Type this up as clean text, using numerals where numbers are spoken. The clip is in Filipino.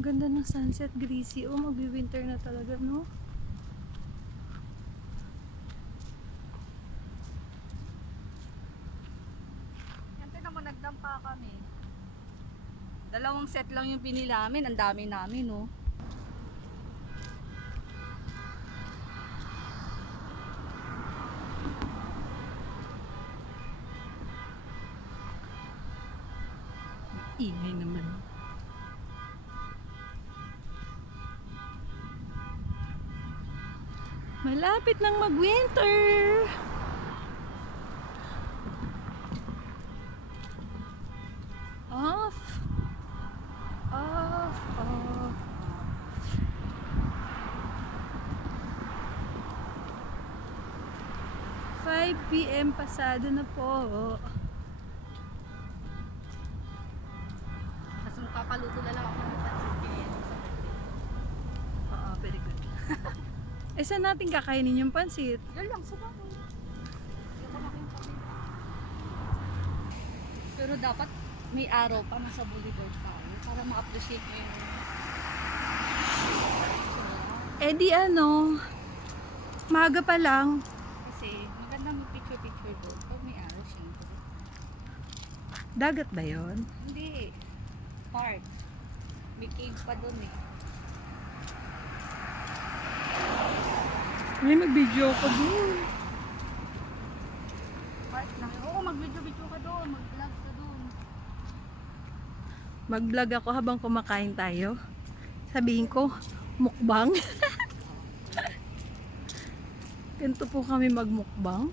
Ganda ng sunset, greasy. Oh, magwi-winter na talaga, no? Yan, tinan mo, nagdampa kami. 2 set lang yung pinili namin. Ang dami namin, no? Ingay naman. Malapit nang mag-winter. Off. Off. Off. 5 PM pasado na po. Kasi magpapaluto na lang ako ng pansit. Oo, very good. Eh, saan natin kakainin yung pansit? Yan lang, sa bahay. Hindi ko nakita. Pero dapat may araw pa nasa boulevard tayo para ma-appreciate mo yung... Eh di ano, maaga pa lang. Kasi maganda mag-picture-picture doon pag may araw, syempre. Dagat ba yon? Hindi. Park. May cave pa doon eh. May mag-video ko doon. Park lang. Oo, mag-video-video ka doon. Mag-vlog ka doon. Mag-vlog ako habang kumakain tayo. Sabihin ko, mukbang. Ganito po kami magmukbang.